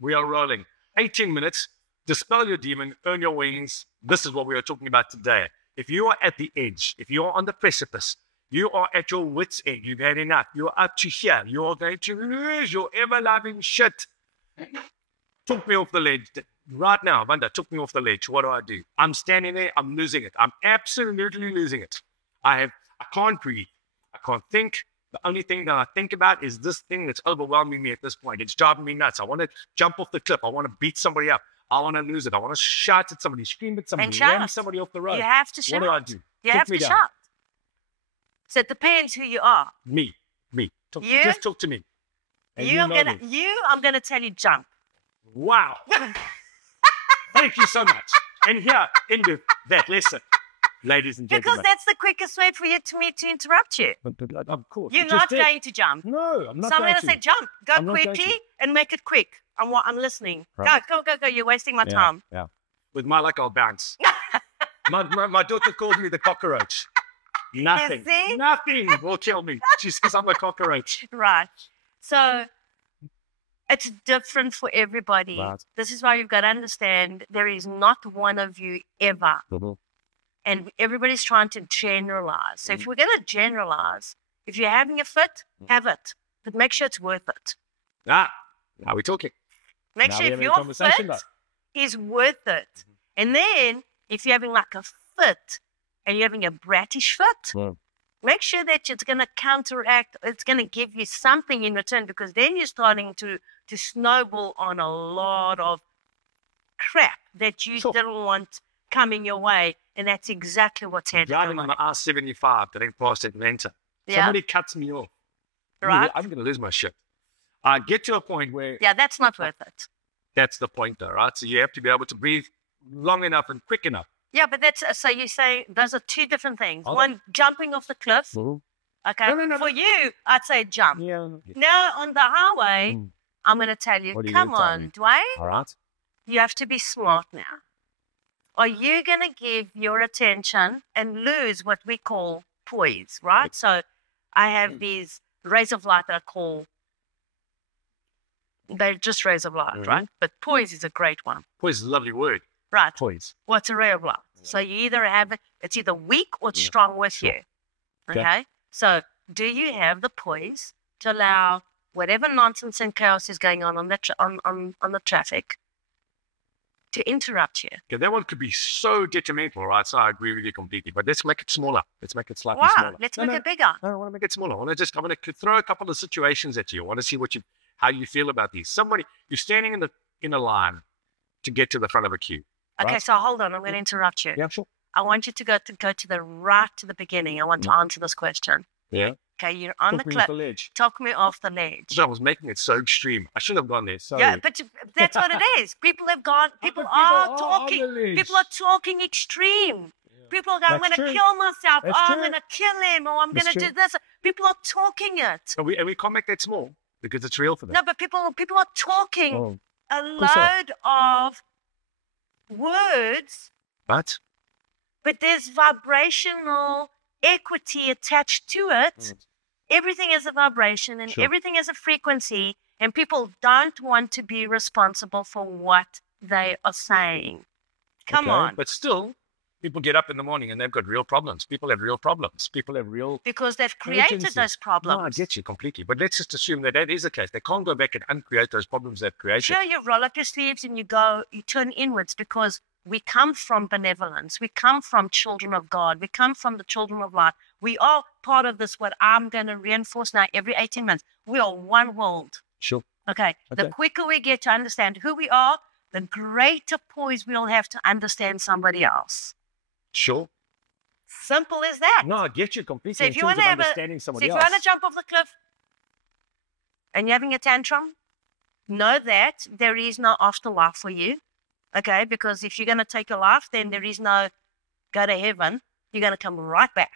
We are rolling. 18 minutes. Dispel your demon, earn your wings. This is what we are talking about today. If you are at the edge, if you are on the precipice, you are at your wit's end, you've had enough, you're up to here, you are going to lose your ever-loving shit. Took me off the ledge. Right now, Vanda took me off the ledge. What do? I'm standing there, I'm losing it. I'm absolutely losing it. I can't breathe. I can't think. The only thing that I think about is this thing that's overwhelming me at this point. It's driving me nuts. I want to jump off the cliff. I want to beat somebody up. I want to lose it. I want to shout at somebody, scream at somebody, ram somebody off the road. You have to shout. What do? You have to shout. So it depends who you are. Me. Just talk to me. I'm gonna tell you jump. Wow. Thank you so much. And here, into that lesson, ladies and gentlemen. Because that's the quickest way for me to interrupt you. But of course. You're not going to jump. No, I'm not So I'm going going to say jump. Go quickly and make it quick. I'm listening. Right. Go. You're wasting my time. Yeah. With my luck, I'll bounce. my daughter calls me the cockroach. Nothing will kill me. She says I'm a cockroach. Right. So it's different for everybody. Right. This is why you've got to understand there is not one of you ever. Mm-hmm. And everybody's trying to generalize. So if we're going to generalize, if you're having a fit, have it. But make sure it's worth it. Now we're talking. Make sure if your fit is worth it. And then if you're having like a fit and you're having a brattish fit, make sure that it's going to counteract, it's going to give you something in return, because then you're starting to snowball on a lot of crap that you didn't want coming your way. And that's exactly what's happening. Driving on the R75, getting past Atlanta. Somebody cuts me off. Right. I'm going to lose my shit. I get to a point where... Yeah, that's not worth it. That's the point though, right? So you have to be able to breathe long enough and quick enough. Yeah, but so you say those are two different things. One, jumping off the cliff. Okay. No. For you, I'd say jump. Yeah. Now on the highway, I'm going to tell you, come on, Dwayne. All right. You have to be smart now. Are you going to give your attention and lose what we call poise, right? So I have these rays of light that I call, they're just rays of light, right? But poise is a great one. Poise is a lovely word. Right. Poise. What's a ray of light? So you either have it, it's either weak or it's strong with you. Okay? So do you have the poise to allow whatever nonsense and chaos is going on the traffic to interrupt you? Okay, that one could be so detrimental, right? So I agree with you completely. But let's make it smaller. Let's make it slightly smaller. Let's make it bigger. No, I want to make it smaller. I want to throw a couple of situations at you. I want to see how you feel about these. You're standing in a line to get to the front of a queue. Okay, right? so hold on. I'm going to interrupt you. Yeah, sure. I want you to go to the beginning. I want to answer this question. Yeah. Okay, you're on the cliff. Talk me off the ledge. So I was making it so extreme. I shouldn't have gone there. Sorry. Yeah, but that's what it is. People have gone. People are talking. People are talking extreme. Yeah. People are going, I'm going to kill myself. I'm going to kill him. Or I'm going to do this. People are talking it. And we can't make that small because it's real for them. No, but people are talking a load of words. But there's vibrational equity attached to it. Everything is a vibration and everything is a frequency, and people don't want to be responsible for what they are saying. Come on. But still, people get up in the morning and they've got real problems. People have real problems. People have real... Because they've created those problems. No, I get you completely. But let's just assume that is the case. They can't go back and uncreate those problems they've created. Sure, you roll up your sleeves and you turn inwards, because we come from benevolence. We come from children of God. We come from the children of light. We are part of this, what I'm going to reinforce now every 18 months. We are one world. Sure. Okay. The quicker we get to understand who we are, the greater poise we'll have to understand somebody else. Sure. Simple as that. No, I get you completely. So if you want to understanding somebody else. If you want to jump off the cliff and you're having a tantrum, know that there is no afterlife for you. Okay, because if you're going to take your life, then there is no go to heaven. You're going to come right back.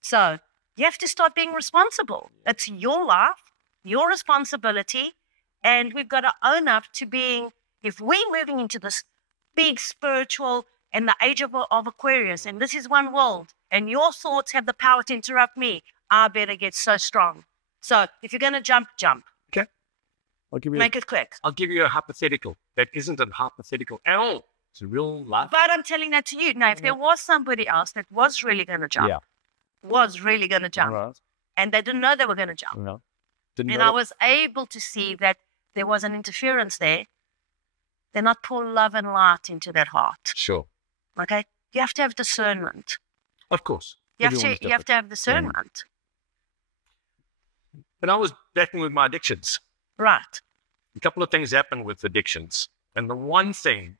So you have to start being responsible. It's your life, your responsibility, and we've got to own up to being, if we're moving into this big spiritual and the age of Aquarius, and this is one world, and your thoughts have the power to interrupt me, I better get so strong. So if you're going to jump, jump. Okay. I'll give you. Make it quick. I'll give you a hypothetical that isn't a hypothetical at all. It's a real life. But I'm telling that to you. Now, if there was somebody else that was really going to jump, Right. and they didn't know they were going to jump, No. Didn't and know I was able to see that there was an interference there, then I'd pour love and light into that heart. Sure. Okay? You have to have discernment. Of course. You have Everyone's to have different. discernment. And I was battling with my addictions. Right. A couple of things happen with addictions. And the one thing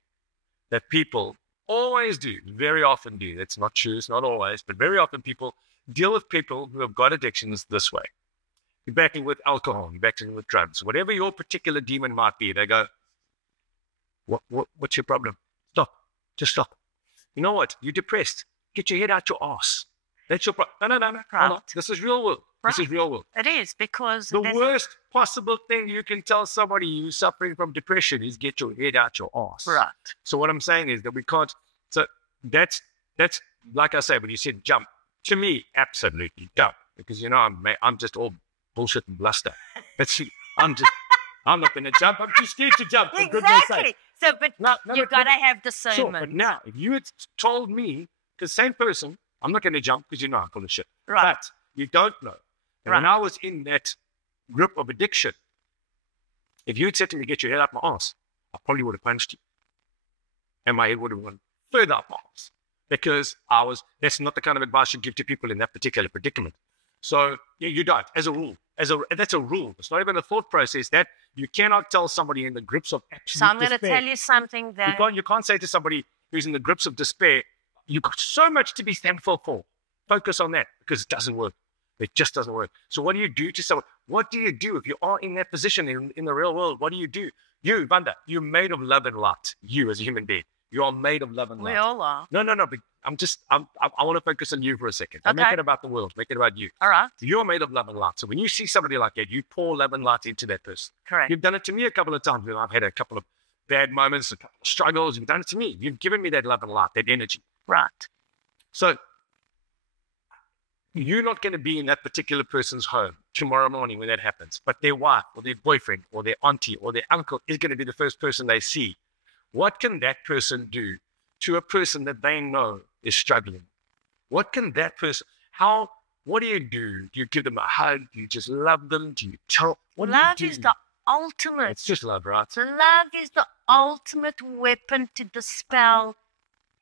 that people always do, very often do, that's not true, it's not always, but very often people deal with people who have got addictions this way. You're battling with alcohol, you're battling with drugs, whatever your particular demon might be, they go, what's your problem? Stop. Just stop. You know what? You're depressed. Get your head out your ass. That's your problem. No. Hold on. Right. This is real world. This is real world. It is, because The there's- worst possible thing you can tell somebody who's suffering from depression is get your head out your ass. Right. So what I'm saying is that we can't. So that's like I say, when you said jump, to me, absolutely jump, because I'm just all bullshit and bluster. But I'm not going to jump. I'm too scared to jump. For goodness sake. Exactly. So, but No, you've but- got to have Sure, discernment. but now if you had told me, because same person, I'm not going to jump because I'm full of shit. Right. But you don't know. And when I was in that grip of addiction, if you had said to me, get your head up my ass, I probably would have punched you. And my head would have gone further up my ass. Because that's not the kind of advice you give to people in that particular predicament. So yeah, you don't, as a rule. That's a rule. It's not even a thought process that you cannot tell somebody in the grips of absolute So I'm going to despair. tell you something that You can't say to somebody who's in the grips of despair, you've got so much to be thankful for. Focus on that, because it doesn't work. It just doesn't work. So what do you do to someone? What do you do if you are in that position in the real world? What do you do? You, Vanda, you're made of love and light. You as a human being, you are made of love and light. we all are. No. But I want to focus on you for a second. Don't Okay. make it about the world. Make it about you. All right. You're made of love and light. So when you see somebody like that, you pour love and light into that person. Correct. You've done it to me a couple of times when I've had a couple of bad moments, a couple of struggles. You've done it to me. You've given me that love and light, that energy. Right. So you're not going to be in that particular person's home tomorrow morning when that happens, but their wife or their boyfriend or their auntie or their uncle is going to be the first person they see. What can that person do to a person that they know is struggling? What can that person, what do you do? Do you give them a hug? Do you just love them? Do you tell? What Love do you is do? the ultimate. It's just love, right? Love is the ultimate weapon to dispel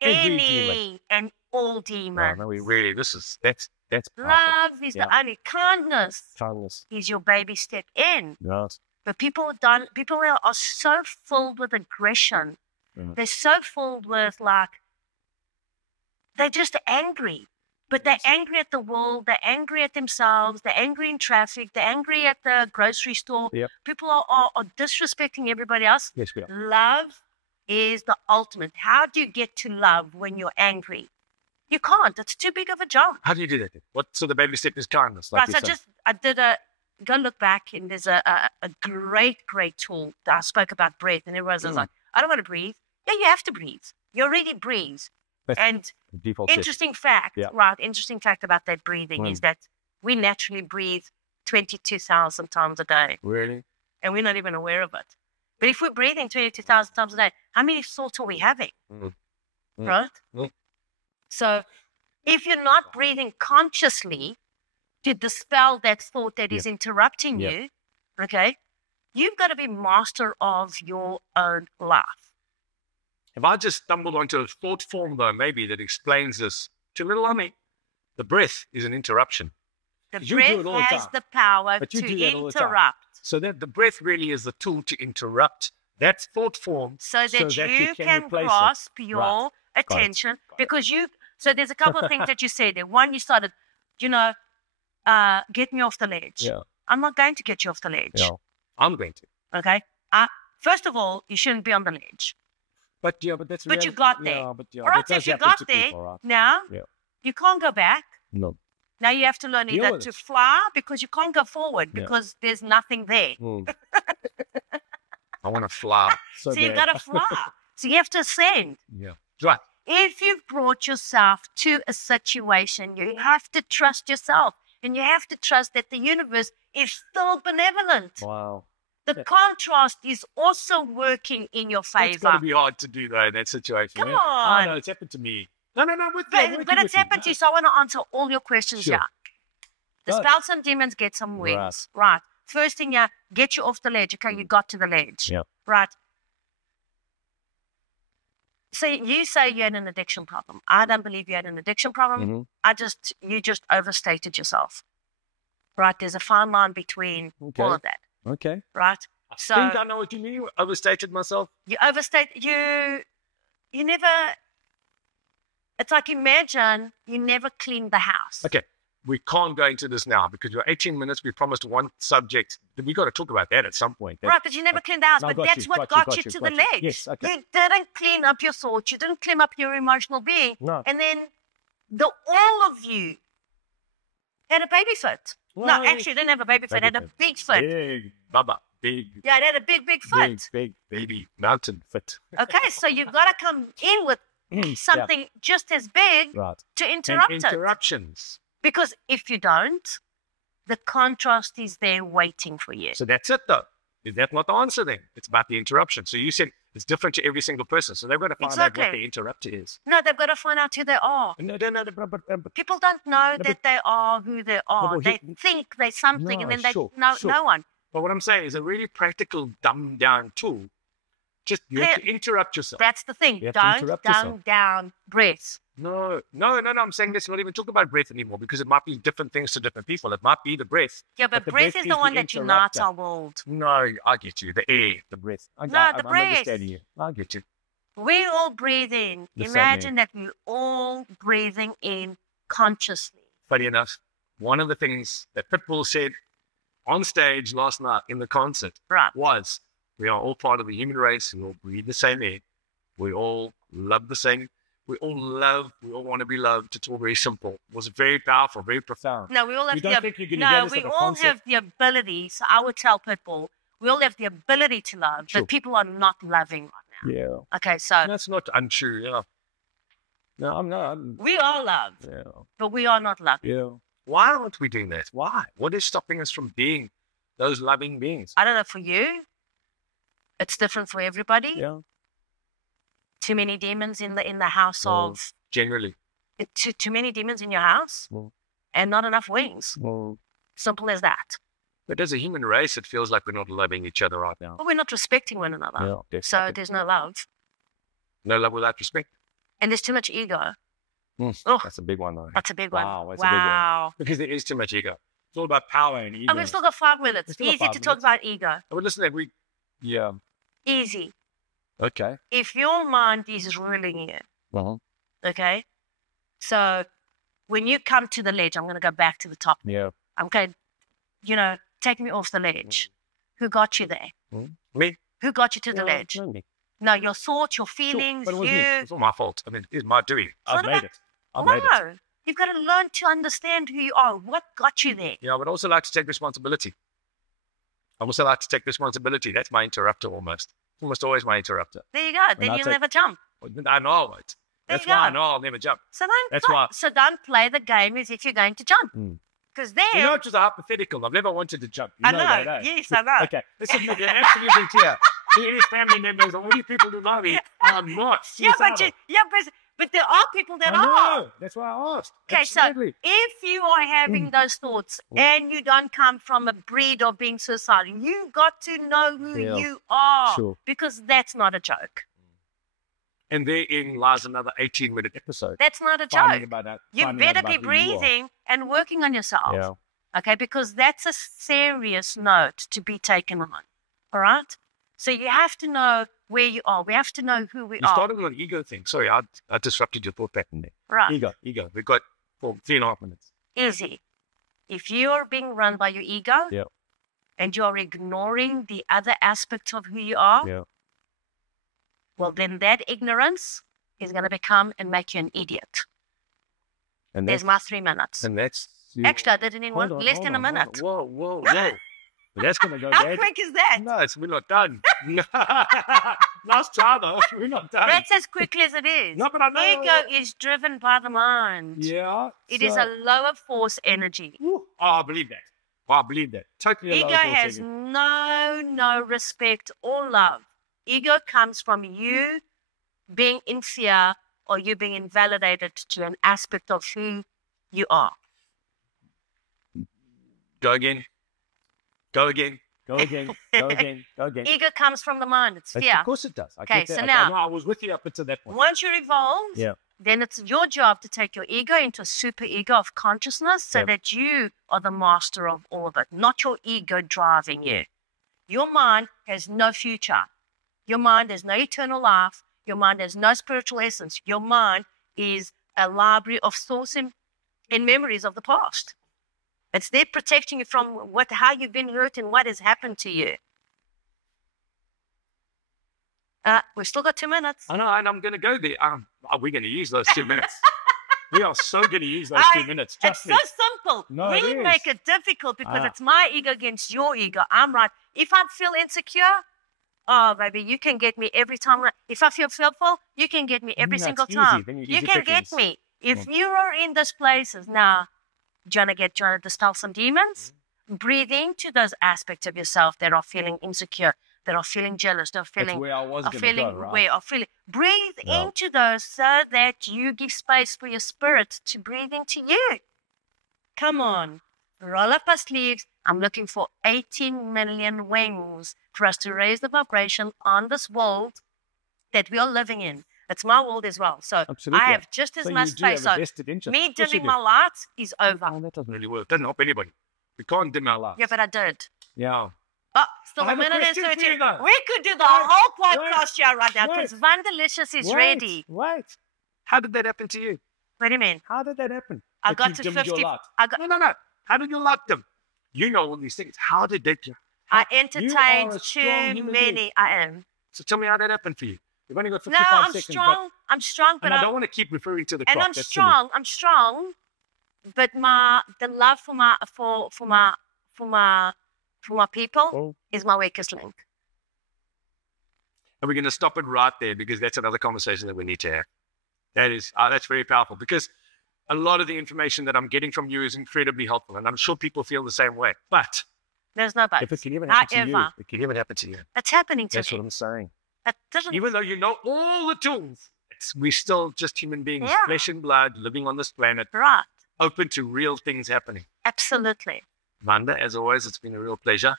Every any and all demons. No, we really, that's powerful. Love is Yeah. the only kindness Kindness. is your baby step in. Yes. But people are so filled with aggression. Mhm. They're so filled with they're just angry. But they're angry at the world, they're angry at themselves, they're angry in traffic, they're angry at the grocery store. Yep. People are disrespecting everybody else. Yes, we are. Love is the ultimate. How do you get to love when you're angry? You can't. It's too big of a jump. How do you do that? So the baby step is kindness. Like Right, you so said. I did go look back, and there's a great tool that I spoke about breath, and everyone's like, I don't want to breathe. Yeah, you have to breathe. You already breathe. That's And default setting. interesting fact, Yeah. right? Interesting fact about that breathing is that we naturally breathe 22,000 times a day, Really? and we're not even aware of it. But if we're breathing 22,000 times a day, how many thoughts are we having? Mm. Right? Mm. So if you're not breathing consciously to dispel that thought that is interrupting Yeah. you, okay, you've got to be master of your own life. If I just stumbled onto a thought form, though, maybe that explains this to little Ami, the breath is an interruption. The You do breath it all the has time. the power But you to do that all the time. interrupt So that the breath really is the tool to interrupt that thought form so that you can replace it. grasp your Right. attention. Got it. Because so there's a couple of things that you said there. One, you started, get me off the ledge. Yeah. I'm not going to get you off the ledge. Yeah. I'm going to. Okay. First of all, you shouldn't be on the ledge. But that's But you reality. got there. Yeah, but All right. So that if you does happen got to there, people, right? now Yeah. you can't go back. No. Now you have to learn Deal either with to it. fly, because you can't go forward Yeah. because there's nothing there. I want to fly. So you've got to fly. So you have to ascend. Yeah. Right. If you've brought yourself to a situation, you have to trust yourself, and you have to trust that the universe is still benevolent. Wow. The contrast is also working in your It's going favor. to be hard to do, though, in that situation. Come yeah? on. Oh, no, it's happened to me. No, with you. But it's happened to you, so I want to answer all your questions Sure. here. Dispel Right. some demons, get some Right. wings. Right. First thing, yeah, get you off the ledge. Okay, you got to the ledge. Yeah. Right. So you say you had an addiction problem. I don't believe you had an addiction problem. Mhm. You just overstated yourself. Right. There's a fine line between Okay. all of that. Okay. Right. I So think I know what you mean. You overstated myself. you overstate. You never. It's like, imagine you never cleaned the house. Okay. We can't go into this now because you're 18 minutes. We promised one subject. We got to talk about that at some point. Right, but you never cleaned the house. No, But got that's you, what got you, got got you you, to got the you. ledge. Yes, okay. You didn't clean up your thoughts. You didn't clean up your emotional being. No. And then all of you had a baby foot. Well, No, actually, didn't have a baby foot. baby Had a foot. big foot. Big, Baba, big, Yeah, it had a big Big, foot. big. baby, mountain. Fit. Okay, so you've got to come in with something just as big Right. to And interrupt it. interruptions. Because if you don't, the contrast is there waiting for you. So that's it, though. Is that not the answer then? It's about the interruption. So you said it's different to every single person. So they've got to find out what Exactly. the interrupter is. No, they've got to find out who they are. No, but People don't know but- that they are who they are. but They think they're something, No, and then they sure, no sure. no one. what I'm saying is a really practical, dumbed down tool. Just you have to interrupt yourself. That's the thing. You have to Don't interrupt dumb yourself. down breath. No. I'm saying let's not even talk about breath anymore because it might be different things to different people. It might be the breath. Yeah, but the breath breath is is the the one that unites interrupter. our world. No, I get you. The air. The breath. No, the I'm breath. understanding you. I get you. We all breathe in. The same Imagine that we're all breathing in consciously. Funny enough, one of the things that Pitbull said on stage last night in the concert Right. was, we are all part of the human race. We all breathe the same air. We all love the same. We all want to be loved. It's all very simple. It was very powerful, very profound. No, we all have You don't think you're gonna no, get us we at a all concert? have the ability. So I would tell Pitbull, we all have the ability to love, Sure. but people are not loving right now. Yeah. Okay, so That's not untrue. Yeah. No, I'm not. we are loved, Yeah. but we are not loved. Yeah. Why aren't we doing that? Why? What is stopping us from being those loving beings? I don't know for you. It's different for everybody. Yeah. Too many demons in the house Well, of Generally. too many demons in your house, Well, and not enough wings. well, Simple as that. But as a human race, it feels like we're not loving each other right now. But we're not respecting one another. yeah, So definitely. there's no love, No love without respect. and there's too much ego. Mm, Oh, that's a big one, though. that's a big one. Wow, that's a big one. Wow. Because there is too much ego. It's all about power and ego. Oh, we've still got 5 minutes. We've still got Easy 5 to talk minutes. about ego. Oh, but listen, we Yeah. Easy. Okay. If your mind is ruling you, Well, okay? So when you come to the ledge, I'm going to go back to the top. yeah. Okay, take me off the ledge. Who got you there? me. Who got you to the Yeah, ledge? not me. No, your thoughts, your Sure, feelings, but it was me. you. It's all my fault. I mean, it's my doing. I've What made about- it. I've made it. No, you've got to learn to understand who you are. What got you there? Yeah, I would also like to take responsibility. I also like to take responsibility. That's my interrupter almost. It's almost always my interrupter. There you go. Then I'll you'll take- never jump. I know I won't. There That's you why I go. know I'll never jump. So don't. That's why- So don't play the game as if you're going to jump, Mm. because there. You know, it's just a hypothetical. I've never wanted to jump. You I know know. that, eh? Yes, I know. Okay. This is absolutely clear. To any family members or any people who know me, I'm not Yeah, suicidal. but there are people that I are. know. That's why I asked. Okay, so Absolutely. if you are having those thoughts and you don't come from a breed of being suicidal, you got to know who Yeah, you are, sure. because that's not a joke. And therein lies another 18-minute Episode. That's not a Finding joke. about that. You finding out better be about who you are. breathing and working on yourself. Yeah. Okay, because that's a serious note to be taken on. All right? So you have to know where you are. We have to know who we You are. started on an ego thing. Sorry, I disrupted your thought pattern there. Right. Ego. We've got 3.5 minutes. Easy. If you're being run by your ego Yeah. and you're ignoring the other aspects of who you are, Yeah. well, then that ignorance is going to become and make you an idiot. And There's that's, my 3 minutes. And that's... Actually, I did it in Hold one, on, less hold than a on, hold on. minute. Whoa. That's going to go How bad. quick is that? No, we're not done. Last try, though. We're not done. That's as quickly as it is. No, but I know. Ego is driven by the mind. Yeah. It is a lower force energy. Oh, I believe that. Well, I believe that. Totally Ego allow has no respect or love. Ego comes from you being in fear or you being invalidated to an aspect of who you are. Go again. Go again. Go again. Go again. Go again. Ego comes from the mind. It's Of fear. course it does. I Okay, get that. so I- now- No, I was with you up until that point. Once you're evolved, Yeah. then it's your job to take your ego into a super ego of consciousness so Yep. that you are the master of all of it, not your ego driving you. Your mind has no future. Your mind has no eternal life. Your mind has no spiritual essence. Your mind is a library of thoughts and memories of the past. It's there protecting you from how you've been hurt and what has happened to you. We've still got 2 minutes. I know, and I'm going to go there. Are we going to use those 2 minutes? We are so going to use those 2 minutes. It's Trust me. so simple. No, we it make is. it difficult because Ah. it's my ego against your ego. I'm right. If I feel insecure, oh, baby, you can get me every time. If I feel fearful, you can get me every That's single easy. time. Then you're You easy can get pickings. me. If you are in those places now, do you want to dispel some demons? Breathe into those aspects of yourself that are feeling insecure, that are feeling jealous, that are That's feeling where I was are going to feeling go, right? aware, are feeling. Breathe Yeah. into those so that you give space for your spirit to breathe into you. Come on, roll up our sleeves. I'm looking for 18 million wings for us to raise the vibration on this world that we are living in. It's my world as well. So Absolutely. I have just as So much you do have space. a So vested interest. me Of course you dimming do. my lights is over. Oh, that doesn't really work. Doesn't help anybody. We can't dim our lights. Yeah, but I did. Yeah. Oh, still I a have a minute and question for 13. you, though. We could do the Wait, whole wait, podcast here right now because wait. Van Delicious is ready. Wait. How did that happen to you? What do you mean? How did that happen? I That got you to dimmed 50. Your light? I got. No. How did you like them? You know all these things. How did that? I You entertained are a strong too human many. being. I am. So tell me how that happened for you. You've only got No, 55 I'm seconds. strong. I'm strong, But, but and I don't want to keep referring to the and clock. I'm That's silly. strong. I'm strong, but the love for my people Oh. is my weakest link. And we're going to stop it right there because that's another conversation that we need to have. That's very powerful because a lot of the information that I'm getting from you is incredibly helpful. And I'm sure people feel the same way. But There's no buts. If it can even happen to you, However, it can even happen to you. it's happening to that's me. what I'm saying. It doesn't. Even though you know all the tools, we're still just human beings, Yeah. flesh and blood, living on this planet, Right. open to real things happening. Absolutely. Vanda, as always, it's been a real pleasure.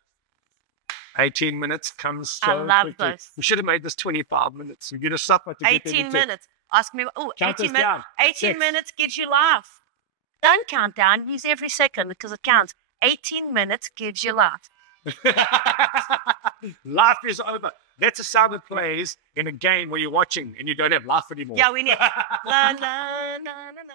18 minutes comes so I love quickly. this. We should have made this 25 minutes. You're going to suffer to get 18 there. minutes. Ask me. Oh, Count 18 us minutes. down. 18 6. minutes gives you life. Don't count down. Use every second because it counts. 18 minutes gives you life. Life is over. That's a sound that plays in a game where you're watching and you don't have life anymore. Yeah, we need. La, la, la, la, la.